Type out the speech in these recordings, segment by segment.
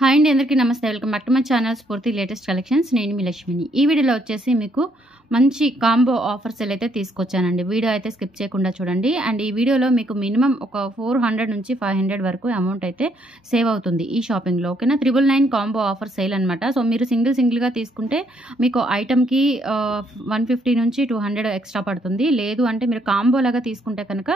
Hi అండి, అందరికీ నమస్తే. Welcome back to my channel స్ఫూర్తి లేటెస్ట్ కలెక్షన్స్. నేను మీ లక్ష్మిని. ఈ వీడియోలో వచ్చేసి మీకు మంచి కాంబో ఆఫర్స్ అయితే తీసుకొచ్చానండి. వీడియో అయితే స్కిప్ చేయకుండా చూడండి. అండ్ ఈ వీడియోలో మీకు మినిమం ఒక 400 నుంచి 500 వరకు అమౌంట్ అయితే సేవ్ అవుతుంది ఈ షాపింగ్లో. ఓకేనా, 999 కాంబో ఆఫర్ సేల్ అనమాట. సో మీరు సింగిల్గా తీసుకుంటే మీకు ఐటమ్కి 150 నుంచి 200 ఎక్స్ట్రా పడుతుంది. లేదు అంటే మీరు కాంబో లాగా తీసుకుంటే కనుక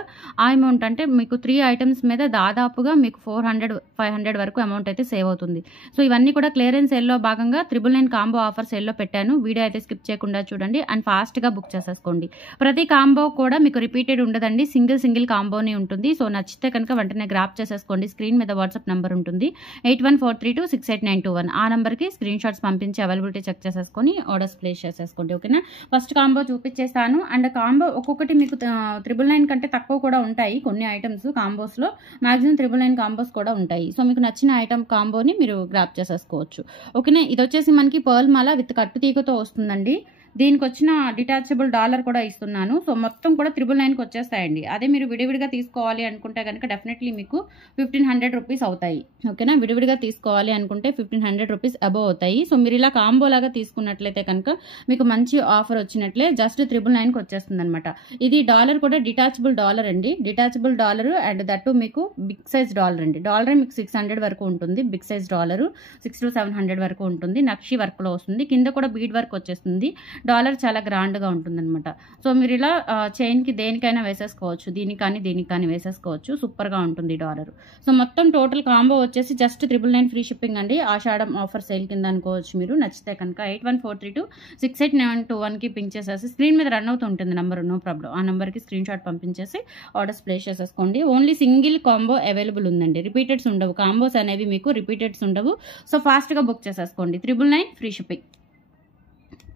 ఆ అమౌంట్ అంటే మీకు 3 ఐటమ్స్ మీద దాదాపుగా మీకు 400-500 వరకు అమౌంట్ అయితే సేవ్ అవుతుంది. సో ఇవన్నీ కూడా క్లియరెన్స్ సేల్లో భాగంగా 999 కాంబో ఆఫర్ సేల్లో పెట్టాను. వీడియో అయితే స్కిప్ చేయకుండా చూడండి అండ్ ఫాస్ట్గా బుక్ చేసేసుకోండి. ప్రతి కాంబో కూడా మీకు రిపీటెడ్ ఉండదండి, సింగిల్ కాంబోనే ఉంటుంది. సో నచ్చితే కనుక వెంటనే గ్రాప్ చేసేసుకోండి. స్క్రీన్ మీద వాట్సాప్ నెంబర్ ఉంటుంది 8143268921. ఆ నెంబర్కి స్క్రీన్ షాట్స్ పంపించి అవైలబిలిటీ చెక్ చేసేసుకొని ఆర్డర్స్ ప్లేస్ చేసేసుకోండి. ఓకేనా, ఫస్ట్ కాంబో చూపించేస్తాను. అండ్ కాంబో ఒక్కొక్కటి మీకు 999 కంటే తక్కువ కూడా ఉంటాయి. కొన్ని ఐటమ్స్ కాంబోస్లో మాక్సిమం 999 కాంబోస్ కూడా ఉంటాయి. సో మీకు నచ్చిన ఐటమ్ కాంబోని మీరు గ్రాప్ చేసేసుకోవచ్చు. ఓకేనా, ఇది వచ్చేసి మనకి పర్ల్ మాల విత్ కట్టు తీగతో వస్తుందండి. దీనికి వచ్చిన డిటాచబుల్ డాలర్ కూడా ఇస్తున్నాను. సో మొత్తం కూడా 999కి వచ్చేస్తాయండి. అదే మీరు విడివిడిగా తీసుకోవాలి అనుకుంటే కనుక డెఫినెట్లీ మీకు 1500 రూపీస్ అవుతాయి. ఓకేనా, విడివిడిగా తీసుకోవాలి అనుకుంటే 1500 రూపీస్ అబవ్ అవుతాయి. సో మీరు ఇలా కాంబో లాగా తీసుకున్నట్లయితే కనుక మీకు మంచి ఆఫర్ వచ్చినట్లే జస్ట్ 999కి వచ్చేస్తుంది అనమాట. ఇది డాలర్ కూడా డిటాచబుల్ డాలర్ అండి. డిటాచబుల్ డాలర్ అండ్ దట్టు మీకు బిగ్ సైజ్ డాలర్ అండి. డాలర్ మీకు 600 వరకు ఉంటుంది. బిగ్ సైజ్ డాలర్ 600 to 700 వరకు ఉంటుంది. నక్షి వర్క్లో వస్తుంది. కింద కూడా బీడ్ వర్క్ వచ్చేస్తుంది. డాలర్ చాలా గ్రాండ్గా ఉంటుందన్నమాట. సో మీరు ఇలా చైన్కి దేనికైనా వేసేసుకోవచ్చు. దీనికి కానీ వేసేసుకోవచ్చు. సూపర్గా ఉంటుంది డాలర్. సో మొత్తం టోటల్ కాంబో వచ్చేసి జస్ట్ 999 ఫ్రీ షిప్పింగ్ అండి. ఆషాఢం ఆఫర్ సేల్ కింద అనుకోవచ్చు మీరు. నచ్చితే కనుక 8143268921కి పింక్ చేసేసి స్క్రీన్ మీద రన్ అవుతూ ఉంటుంది నెంబర్, నో ప్రాబ్లం. ఆ నెంబర్కి స్క్రీన్ షాట్ పంపించేసి ఆర్డర్స్ ప్లేస్ చేసేసుకోండి. ఓన్లీ సింగిల్ కాంబో అవైలబుల్ ఉందండి. రిపీటెడ్స్ ఉండవు. కాంబోస్ అనేవి మీకు రిపీటెడ్స్ ఉండవు. సో ఫాస్ట్గా బుక్ చేసేసుకోండి. 999 ఫ్రీ షిప్పింగ్.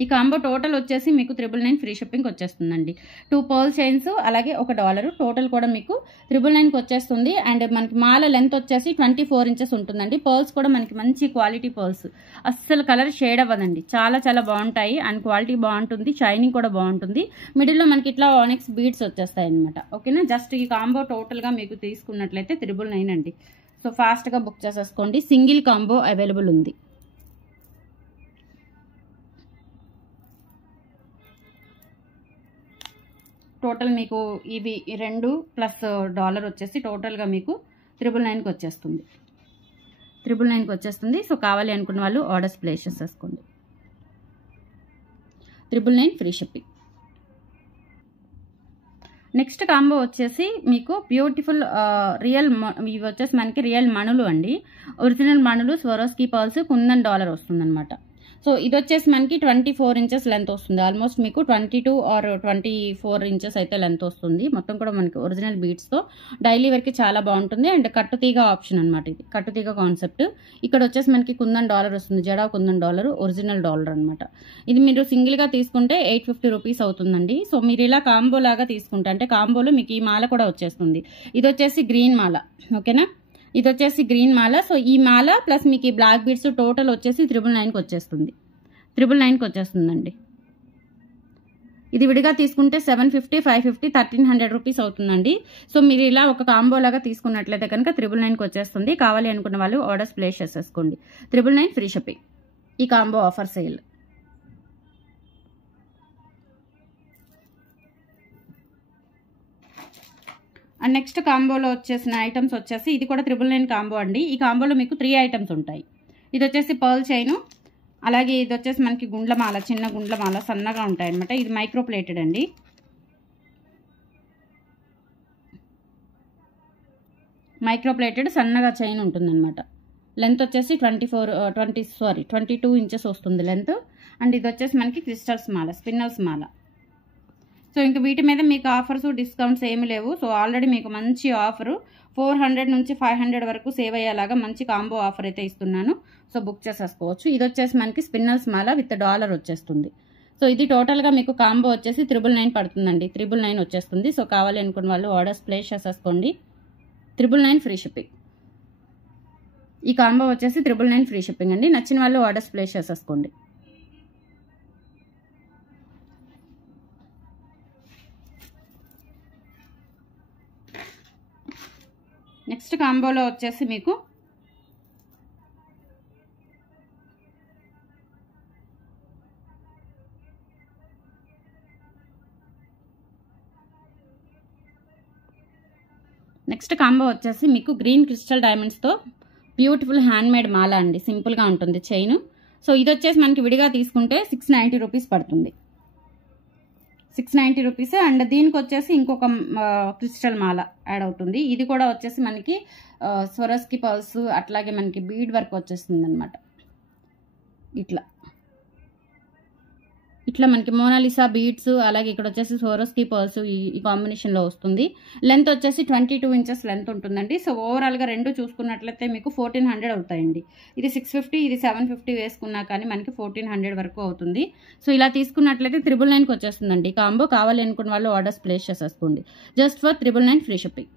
ఈ కాంబో టోటల్ వచ్చేసి మీకు 999 ఫ్రీ షిప్పింగ్ వచ్చేస్తుందండి. 2 పర్ల్ చైన్స్ అలాగే $1 టోటల్ కూడా మీకు 999కి వచ్చేస్తుంది. అండ్ మనకి మాల లెంత్ వచ్చేసి 24 ఇంచెస్ ఉంటుందండి. పర్ల్స్ కూడా మనకి మంచి క్వాలిటీ పర్ల్స్, అస్సలు కలర్ షేడ్ అవ్వదండి. చాలా బాగుంటాయి అండ్ క్వాలిటీ బాగుంటుంది. షైనింగ్ కూడా బాగుంటుంది. మిడిల్లో మనకి ఇట్లా ఆనిక్స్ బీడ్స్ వచ్చేస్తాయి అనమాట. ఓకేనా, జస్ట్ ఈ కాంబో టోటల్గా మీకు తీసుకున్నట్లయితే 999 అండి. సో ఫాస్ట్గా బుక్ చేసేసుకోండి. సింగిల్ కాంబో అవైలబుల్ ఉంది. టోటల్ మీకు ఇవి 2 ప్లస్ డాలర్ వచ్చేసి టోటల్గా మీకు 999కి వచ్చేస్తుంది. 999కి వచ్చేస్తుంది. సో కావాలి అనుకున్న వాళ్ళు ఆర్డర్స్ ప్లేస్ చేసేసుకోండి. 999 ఫ్రీ షిప్పింగ్. నెక్స్ట్ కాంబో వచ్చేసి మీకు బ్యూటిఫుల్ రియల్ ఇవి వచ్చేసి మనకి రియల్ మణులు అండి. ఒరిజినల్ మణులు స్వరోస్కీ పర్ల్స్ కుందన్ డాలర్ వస్తుందన్నమాట. సో ఇది వచ్చేసి మనకి 24 ఇంచెస్ లెంత్ వస్తుంది. ఆల్మోస్ట్ మీకు 22 or 24 ఇంచెస్ అయితే లెంత్ వస్తుంది. మొత్తం కూడా మనకి ఒరిజినల్ బీడ్స్తో డైలీ వేర్కి చాలా బాగుంటుంది. అండ్ కట్టుతీగ ఆప్షన్ అనమాట. ఇది కట్టుతీగ కాన్సెప్ట్. ఇక్కడ వచ్చేసి మనకి కుందన్ డాలర్ వస్తుంది. Jada kundan dollar, original dollar అనమాట. ఇది మీరు సింగిల్గా తీసుకుంటే 850 రూపీస్ అవుతుందండి. సో మీరు ఇలా కాంబో లాగా తీసుకుంటే అంటే కాంబోలో మీకు ఈ మాల కూడా వచ్చేస్తుంది. ఇది వచ్చేసి గ్రీన్ మాల. ఓకేనా, ఇది వచ్చేసి గ్రీన్ మాల. సో ఈ మాల ప్లస్ మీకు ఈ బ్లాక్ బీడ్స్ టోటల్ వచ్చేసి 999కి వచ్చేస్తుంది. 999కి వచ్చేస్తుందండి. ఇది విడిగా తీసుకుంటే 750, 550, 1300 రూపీస్ అవుతుందండి. సో మీరు ఇలా ఒక కాంబో లాగా తీసుకున్నట్లయితే కనుక 999కి వచ్చేస్తుంది. కావాలి అనుకున్న వాళ్ళు ఆర్డర్స్ ప్లేస్ చేసేసుకోండి. 999 ఫ్రీ షిప్పింగ్. ఈ combo offer sale. And next కాంబోలో వచ్చేసిన ఐటమ్స్ వచ్చేసి ఇది కూడా 999 కాంబో అండి. ఈ కాంబోలో మీకు 3 ఐటమ్స్ ఉంటాయి. ఇది వచ్చేసి పర్ల్ చైను, అలాగే ఇది వచ్చేసి మనకి గుండ్లమాల, చిన్న గుండ్లమాల సన్నగా ఉంటాయి అనమాట. ఇది మైక్రో ప్లేటెడ్ అండి. మైక్రో ప్లేటెడ్ సన్నగా చైన్ ఉంటుందన్నమాట. లెంత్ వచ్చేసి 22 ఇంచెస్ వస్తుంది లెంత్. అండ్ ఇది వచ్చేసి మనకి క్రిస్టల్స్ మాల, స్పిన్నల్స్ మాల. సో ఇంక వీటి మీద మీకు ఆఫర్స్ డిస్కౌంట్స్ ఏమి లేవు. సో ఆల్రెడీ మీకు మంచి ఆఫరు 400 నుంచి 500 వరకు సేవ్ అయ్యేలాగా మంచి కాంబో ఆఫర్ అయితే ఇస్తున్నాను. సో బుక్ చేసేసుకోవచ్చు. ఇది వచ్చేసి మనకి స్పిన్నల్స్ మాల విత్ డాలర్ వచ్చేస్తుంది. సో ఇది టోటల్గా మీకు కాంబో వచ్చేసి 999 పడుతుందండి. 999 వచ్చేస్తుంది. సో కావాలి అనుకున్న వాళ్ళు ఆర్డర్స్ ప్లేస్ చేసేసుకోండి. 999 ఫ్రీ షిప్పింగ్. ఈ కాంబో వచ్చేసి 999 ఫ్రీ షిప్పింగ్ అండి. నచ్చిన వాళ్ళు ఆర్డర్స్ ప్లేస్ చేసేసుకోండి. నెక్స్ట్ కాంబోలో వచ్చేసి మీకు నెక్స్ట్ కాంబో వచ్చేసి మీకు గ్రీన్ క్రిస్టల్ డైమండ్స్తో బ్యూటిఫుల్ హ్యాండ్మేడ్ మాల అండి. సింపుల్గా ఉంటుంది చైన్. సో ఇది వచ్చేసి మనకి విడిగా తీసుకుంటే 690 రూపీస్ పడుతుంది. 690 రూపీస్. అండ్ దీనికి వచ్చేసి ఇంకొక క్రిస్టల్ మాల యాడ్ అవుతుంది. ఇది కూడా వచ్చేసి మనకి స్వరస్కి పర్ల్స్ అట్లాగే మనకి బీడ్ వర్క్ వచ్చేస్తుంది అనమాట. ఇట్లా మనకి మోనాలిసా బీడ్స్, అలాగే ఇక్కడ వచ్చేసి స్వరస్కి పర్ల్స్ ఈ కాంబినేషన్లో వస్తుంది. లెంత్ వచ్చేసి 22 ఇంచెస్ లెంత్ ఉంటుందండి. సో ఓవరాల్గా రెండు చూసుకున్నట్లయితే మీకు 1400 అవుతాయండి. ఇది 650, ఇది 750 వేసుకున్నా కానీ మనకి 1400 వరకు అవుతుంది. సో ఇలా తీసుకున్నట్లయితే 999కి వచ్చేస్తుందండి కాంబో. కావాలి అనుకున్న వాళ్ళు ఆర్డర్స్ ప్లేస్ చేసేసుకోండి. Just for 999 free shipping.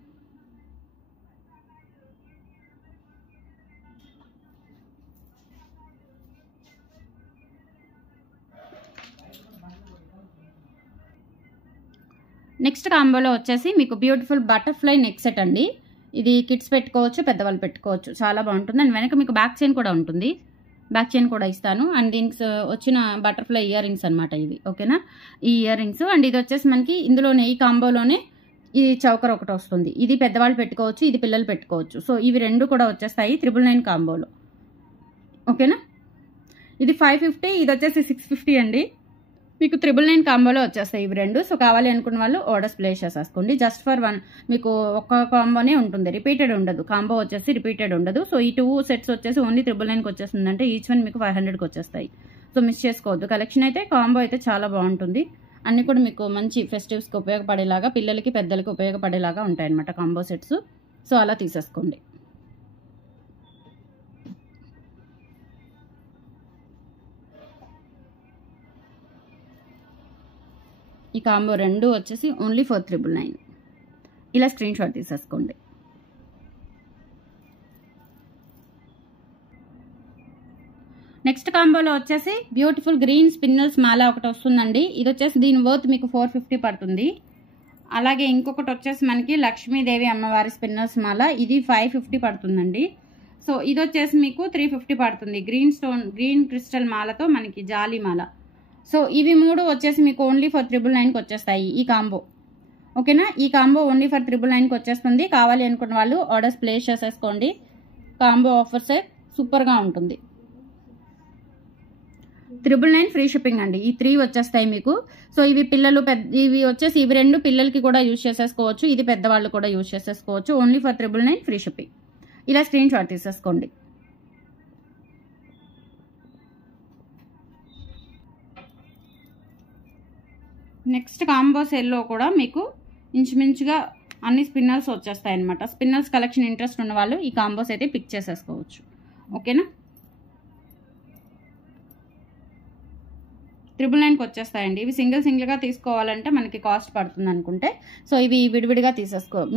Next కాంబోలో వచ్చేసి మీకు బ్యూటిఫుల్ బటర్ఫ్లై నెక్ సెట్ అండి. ఇది కిడ్స్ పెట్టుకోవచ్చు, పెద్దవాళ్ళు పెట్టుకోవచ్చు. చాలా బాగుంటుంది. అండ్ వెనక మీకు బ్యాక్ చైన్ కూడా ఉంటుంది. బ్యాక్ చైన్ కూడా ఇస్తాను. అండ్ దీనికి వచ్చిన బటర్ఫ్లై ఇయర్ రింగ్స్ అనమాట ఇవి. ఓకేనా, ఈ ఇయర్ రింగ్స్. అండ్ ఇది వచ్చేసి మనకి ఇందులోనే ఈ కాంబోలోనే ఈ చౌకర్ ఒకటి వస్తుంది. ఇది పెద్దవాళ్ళు పెట్టుకోవచ్చు, ఇది పిల్లలు పెట్టుకోవచ్చు. సో ఇవి రెండు కూడా వచ్చేస్తాయి 999 కాంబోలో. ఓకేనా, ఇది 550, ఇది వచ్చేసి 650 అండి. మీకు 999 కాంబోలో వచ్చేస్తాయి ఇవి రెండు. సో కావాలి అనుకున్న వాళ్ళు ఆర్డర్స్ ప్లేస్ చేసేసుకోండి. జస్ట్ ఫర్ వన్, మీకు ఒక్క కాంబోనే ఉంటుంది, రిపీటెడ్ ఉండదు. కాంబో వచ్చేసి రిపీటెడ్ ఉండదు. సో ఈ 2 సెట్స్ వచ్చేసి ఓన్లీ 999కి వచ్చేస్తుంది. అంటే ఈచ్ వన్ మీకు 500కి వచ్చేస్తాయి. సో మిస్ చేసుకోవద్దు. కలెక్షన్ అయితే కాంబో అయితే చాలా బాగుంటుంది. అన్నీ కూడా మీకు మంచి ఫెస్టివ్స్కి ఉపయోగపడేలాగా, పిల్లలకి పెద్దలకి ఉపయోగపడేలాగా ఉంటాయి అన్నమాట కాంబో సెట్స్. సో అలా తీసేసుకోండి. ఈ కాంబో రెండు వచ్చేసి ఓన్లీ ఫర్ 999. ఇలా స్క్రీన్ షాట్ తీసేసుకోండి. నెక్స్ట్ కాంబోలో వచ్చేసి బ్యూటిఫుల్ గ్రీన్ స్పిన్నల్స్ మాల ఒకటి వస్తుందండి. ఇది వచ్చేసి దీని వర్త్ మీకు 450 పడుతుంది. అలాగే ఇంకొకటి వచ్చేసి మనకి లక్ష్మీదేవి అమ్మవారి స్పిన్నల్స్ మాల, ఇది 550 పడుతుందండి. సో ఇది వచ్చేసి మీకు 350 పడుతుంది. గ్రీన్ క్రిస్టల్ మాలతో మనకి జాలీ మాల. సో ఇవి మూడు వచ్చేసి మీకు ఓన్లీ ఫర్ 999కి వచ్చేస్తాయి ఈ కాంబో. ఓకేనా, ఈ కాంబో ఓన్లీ ఫర్ 999కి వచ్చేస్తుంది. కావాలి అనుకున్న వాళ్ళు ఆర్డర్స్ ప్లేస్ చేసేసుకోండి. కాంబో ఆఫర్స్ సూపర్గా ఉంటుంది. 999 ఫ్రీ షిప్పింగ్ అండి. ఈ 3 వచ్చేస్తాయి మీకు. సో ఇవి పిల్లలు ఇవి వచ్చేసి ఇవి రెండు పిల్లలకి కూడా యూజ్ చేసేసుకోవచ్చు, ఇది పెద్దవాళ్ళు కూడా యూజ్ చేసేసుకోవచ్చు. Only for 999 free shipping. ఇలా స్క్రీన్ షాట్ తీసేసుకోండి. నెక్స్ట్ కాంబో సెల్లో కూడా మీకు ఇంచుమించుగా అన్ని స్పిన్నర్స్ వచ్చేస్తాయి అనమాట. స్పిన్నర్స్ కలెక్షన్ ఇంట్రెస్ట్ ఉన్న వాళ్ళు ఈ కాంబోస్ అయితే పిక్ చేసేసుకోవచ్చు. ఓకేనా, 999కి వచ్చేస్తాయండి. ఇవి సింగిల్గా తీసుకోవాలంటే మనకి కాస్ట్ పడుతుంది అనుకుంటే, సో ఇవి విడివిడిగా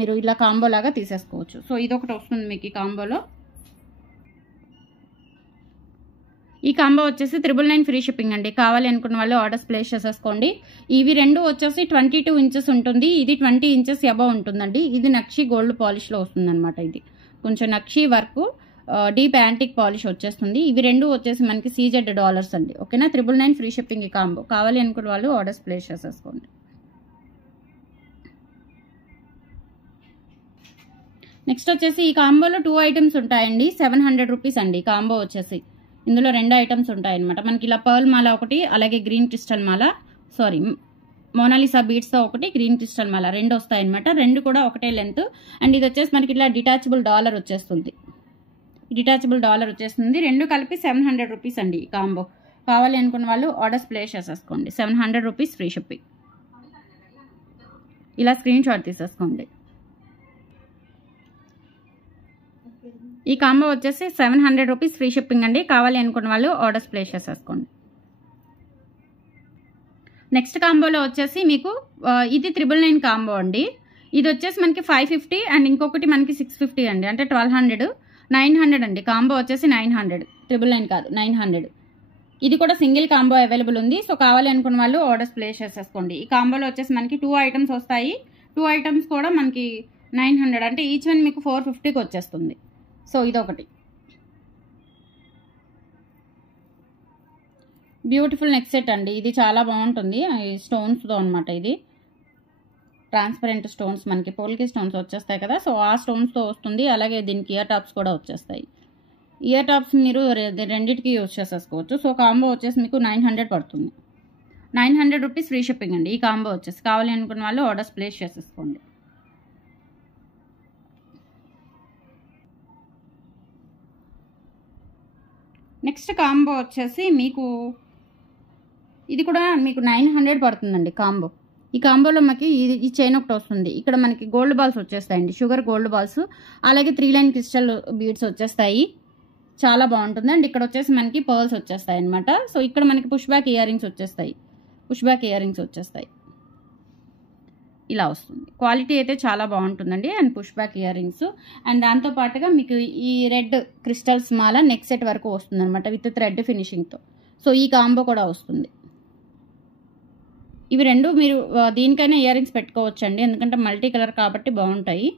మీరు ఇలా కాంబో లాగా తీసేసుకోవచ్చు. సో ఇదొకటి వస్తుంది మీకు ఈ కాంబోలో. ఈ కాంబో వచ్చేసి 999 ఫ్రీ షిప్పింగ్ అండి. కావాలి అనుకున్న వాళ్ళు ఆర్డర్స్ ప్లేస్ చేసేసుకోండి. ఇవి రెండు వచ్చేసి 22 ఇంచెస్ ఉంటుంది, ఇది 20 ఇంచెస్ అబవ్ ఉంటుందండి. ఇది నక్షి గోల్డ్ పాలిష్లో వస్తుంది అనమాట. ఇది కొంచెం నక్షి వర్క్, డీప్ యాంటిక్ పాలిష్ వచ్చేస్తుంది. ఇవి రెండు వచ్చేసి మనకి $CZ అండి. ఓకేనా, 999 ఫ్రీ షిప్పింగ్ ఈ కాంబో. కావాలి అనుకున్న వాళ్ళు ఆర్డర్స్ ప్లేస్ చేసేసుకోండి. నెక్స్ట్ వచ్చేసి ఈ కాంబోలో 2 ఐటమ్స్ ఉంటాయండి. 700 రూపీస్ అండి కాంబో వచ్చేసి. ఇందులో 2 ఐటమ్స్ ఉంటాయన్నమాట. మనకి ఇలా పర్ల్ మాల ఒకటి, అలాగే గ్రీన్ క్రిస్టల్ మాల, మోనాలిసా బీడ్స్తో ఒకటి, గ్రీన్ క్రిస్టల్ మాల, రెండు వస్తాయన్నమాట. రెండు కూడా ఒకటే లెంత్. అండ్ ఇది వచ్చేసి మనకి ఇట్లా డిటాచబుల్ డాలర్ వచ్చేస్తుంది. రెండు కలిపి 700 రూపీస్ అండి ఈ కాంబో. కావాలి అనుకున్న వాళ్ళు ఆర్డర్స్ ప్లేస్ చేసేసుకోండి. 700 రూపీస్ ఫ్రీ షిప్పింగ్. ఇలా స్క్రీన్ షాట్ తీసేసుకోండి. ఈ కాంబో వచ్చేసి 700 రూపీస్ ఫ్రీ షిప్పింగ్ అండి. కావాలి అనుకున్న వాళ్ళు ఆర్డర్స్ ప్లేస్ చేసేసుకోండి. నెక్స్ట్ కాంబోలో వచ్చేసి మీకు ఇది 999 కాంబో అండి. ఇది వచ్చేసి మనకి 550 అండ్ ఇంకొకటి మనకి 650 అండి. అంటే 1200, 900 అండి. కాంబో వచ్చేసి 900, 999 కాదు 900. ఇది కూడా సింగిల్ కాంబో అవైలబుల్ ఉంది. సో కావాలి అనుకున్న వాళ్ళు ఆర్డర్స్ ప్లేస్ చేసేసుకోండి. ఈ కాంబోలో వచ్చేసి మనకి 2 ఐటమ్స్ వస్తాయి. 2 ఐటమ్స్ కూడా మనకి 900, అంటే ఈచ్ వన్ మీకు 450కి వచ్చేస్తుంది. సో ఇదొకటి బ్యూటిఫుల్ నెక్ సెట్ అండి. ఇది చాలా బాగుంటుంది స్టోన్స్తో అనమాట. ఇది ట్రాన్స్పరెంట్ స్టోన్స్ మనకి పోల్కి స్టోన్స్ వచ్చేస్తాయి కదా, సో ఆ స్టోన్స్తో వస్తుంది. అలాగే దీనికి ఇయర్ టాప్స్ కూడా వచ్చేస్తాయి. ఇయర్ టాప్స్ మీరు రెండింటికి యూజ్ చేసేసుకోవచ్చు. సో కాంబో వచ్చేసి మీకు 900 పడుతుంది. 900 రూపీస్ ఫ్రీ షిప్పింగ్ అండి. ఈ కాంబో వచ్చేసి కావాలి అనుకున్న వాళ్ళు ఆర్డర్స్ ప్లేస్ చేసేసుకోండి. నెక్స్ట్ కాంబో వచ్చేసి మీకు ఇది కూడా మీకు 900 పడుతుందండి కాంబో. ఈ కాంబోలో మనకి ఈ చైన్ ఒకటి వస్తుంది. ఇక్కడ మనకి గోల్డ్ బాల్స్ వచ్చేస్తాయండి, షుగర్ గోల్డ్ బాల్స్. అలాగే 3 లైన్ క్రిస్టల్ బీడ్స్ వచ్చేస్తాయి. చాలా బాగుంటుంది. అండ్ ఇక్కడ వచ్చేసి మనకి పర్ల్స్ వచ్చేస్తాయి అనమాట. సో ఇక్కడ మనకి పుష్ బ్యాక్ ఇయర్ రింగ్స్ వచ్చేస్తాయి. ఇలా వస్తుంది. క్వాలిటీ అయితే చాలా బాగుంటుందండి. And push back ear rings. And దాంతోపాటుగా మీకు ఈ రెడ్ క్రిస్టల్స్ మాల నెక్ సెట్ వరకు వస్తుంది అనమాట విత్ థ్రెడ్ ఫినిషింగ్తో. సో ఈ కాంబో కూడా వస్తుంది. ఇవి రెండు మీరు దీనికైనా ఇయర్ రింగ్స్ పెట్టుకోవచ్చండి, ఎందుకంటే మల్టీ కలర్ కాబట్టి బాగుంటాయి.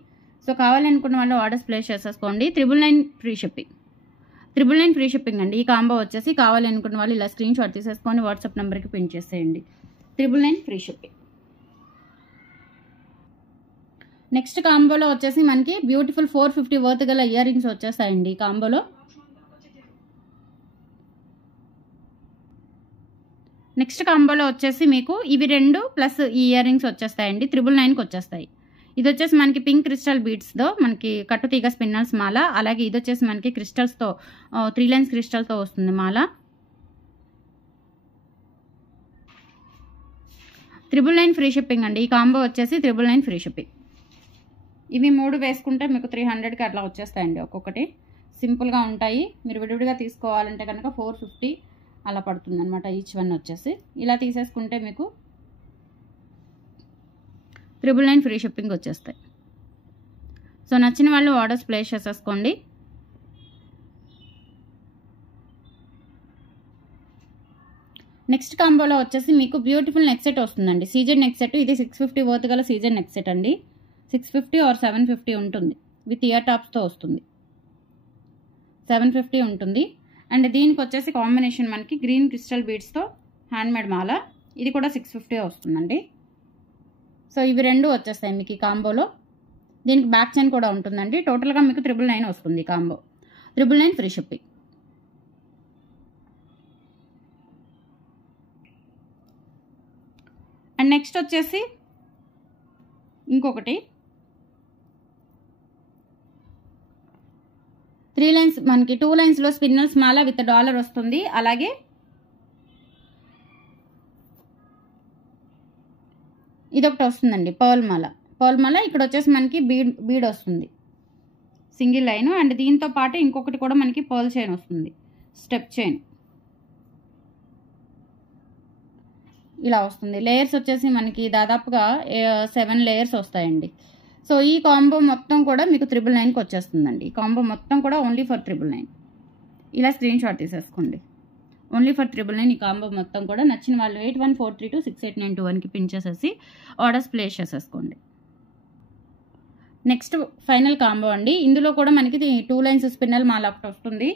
సో కావాలనుకున్న వాళ్ళు ఆర్డర్స్ ప్లేస్ చేసేసుకోండి. 999 ఫ్రీ షిప్పింగ్. 999 ఫ్రీ షిప్పింగ్ అండి. ఈ కాంబో వచ్చేసి కావాలనుకున్న వాళ్ళు ఇలా స్క్రీన్ షాట్ తీసేసుకొని వాట్సాప్ నెంబర్కి పిన్ చేసేయండి. 999 ఫ్రీ షిప్పింగ్. నెక్స్ట్ కాంబోలో వచ్చేసి మనకి బ్యూటిఫుల్ 450 వర్త్ గల ఇయర్ రింగ్స్ వచ్చేస్తాయండి ఈ కాంబోలో. నెక్స్ట్ కాంబోలో వచ్చేసి మీకు ఇవి రెండు ప్లస్ ఈ ఇయర్ రింగ్స్ వచ్చేస్తాయండి. 999కి వచ్చేస్తాయి. ఇది వచ్చేసి మనకి పింక్ క్రిస్టల్ బీడ్స్తో మనకి కట్టుతీగ స్పిన్నల్స్ మాల. అలాగే ఇది వచ్చేసి మనకి క్రిస్టల్స్తో 3 లైన్స్ క్రిస్టల్తో వస్తుంది మాల. 999 ఫ్రీ షిప్పింగ్ అండి. ఈ కాంబో వచ్చేసి 999 ఫ్రీ షిప్పింగ్. ఇవి 3 వేసుకుంటే మీకు 300కి అట్లా వచ్చేస్తాయండి ఒక్కొక్కటి. సింపుల్గా ఉంటాయి. మీరు విడివిడిగా తీసుకోవాలంటే కనుక 450 అలా పడుతుంది అనమాట ఈచ్ వన్ వచ్చేసి. ఇలా తీసేసుకుంటే మీకు 999 ఫ్రీ షిప్పింగ్ వచ్చేస్తాయి. సో నచ్చిన వాళ్ళు ఆర్డర్స్ ప్లేస్ చేసేసుకోండి. నెక్స్ట్ కాంబోలో వచ్చేసి మీకు బ్యూటిఫుల్ నెక్ సెట్ వస్తుందండి. CZ neck set. ఇది 650 వర్త్ గల సీజెడ్ నెక్ సెట్ అండి. 650 ఆర్ 750 ఉంటుంది. విత్ ఇయర్ టాప్స్తో వస్తుంది. 750 ఉంటుంది. అండ్ దీనికి వచ్చేసి కాంబినేషన్ మనకి గ్రీన్ క్రిస్టల్ బీడ్స్తో హ్యాండ్మేడ్ మాల. ఇది కూడా 650 వస్తుందండి. సో ఇవి రెండు వచ్చేస్తాయి మీకు ఈ కాంబోలో. దీనికి బ్యాక్ చైన్ కూడా ఉంటుందండి. టోటల్గా మీకు 999 వస్తుంది combo. 999 free shipping. And next వచ్చేసి ఇంకొకటి 3 లైన్స్ మనకి 2 లైన్స్లో స్పిన్నల్స్ మాల విత్ డాలర్ వస్తుంది. అలాగే ఇదొకటి వస్తుందండి పర్ల్ మాల. ఇక్కడ వచ్చేసి మనకి బీడ్ వస్తుంది సింగిల్ లైన్. అండ్ దీంతో పాటు ఇంకొకటి కూడా మనకి పర్ల్ చైన్ వస్తుంది, స్టెప్ చైన్. ఇలా వస్తుంది. లేయర్స్ వచ్చేసి మనకి దాదాపుగా 7 లేయర్స్ వస్తాయండి. సో ఈ కాంబో మొత్తం కూడా మీకు 999కి వచ్చేస్తుందండి. ఈ కాంబో మొత్తం కూడా ఓన్లీ ఫర్ 999. ఇలా స్క్రీన్ షాట్ తీసేసుకోండి. ఓన్లీ ఫర్ 999 ఈ కాంబో మొత్తం కూడా. నచ్చిన వాళ్ళు 8143268921కి పిన్ చేసేసి ఆర్డర్స్ ప్లేస్ చేసేసుకోండి. నెక్స్ట్ ఫైనల్ కాంబో అండి. ఇందులో కూడా మనకి 2 లైన్స్ స్పిన్నల్ మాల ఒకటి వస్తుంది.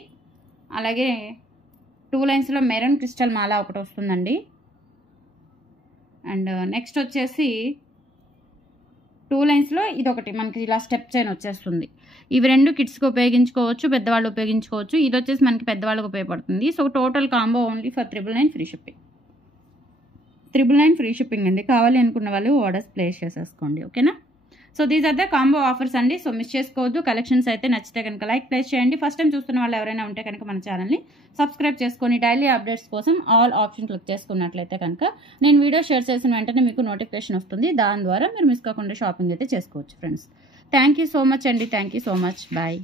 అలాగే 2 లైన్స్లో మెరూన్ క్రిస్టల్ మాల ఒకటి వస్తుందండి. అండ్ నెక్స్ట్ వచ్చేసి 2 లైన్స్లో ఇదొకటి మనకి ఇలా స్టెప్ చైన్ వచ్చేస్తుంది. ఇవి రెండు కిడ్స్కి ఉపయోగించుకోవచ్చు, పెద్దవాళ్ళు ఉపయోగించుకోవచ్చు. ఇది వచ్చేసి మనకి పెద్దవాళ్ళకి ఉపయోగపడుతుంది. So total combo only for 999 free shipping. 999 free shipping అండి. కావాలి అనుకున్న వాళ్ళు ఆర్డర్స్ ప్లేస్ చేసేసుకోండి. ఓకేనా? So these are the combo offers అండి. సో మిస్ చేసుకోవద్దు. కలెక్షన్స్ అయితే నచ్చితే కనుక లైక్ ప్లేస్ చేయండి. ఫస్ట్ టైం చూస్తున్న వాళ్ళు ఎవరైనా ఉంటే కనుక మన ఛానల్ని సబ్స్క్రైబ్ చేసుకొని డైలీ అప్డేట్స్ కోసం ఆల్ ఆప్షన్ క్లిక్ చేసుకున్నట్లయితే కనుక నేను వీడియో షేర్ చేసిన వెంటనే మీకు నోటిఫికేషన్ వస్తుంది. దాని ద్వారా మీరు మిస్ కాకుండా షాపింగ్ అయితే చేసుకోవచ్చు friends. Thank you so much అండి. Thank you so much. Bye.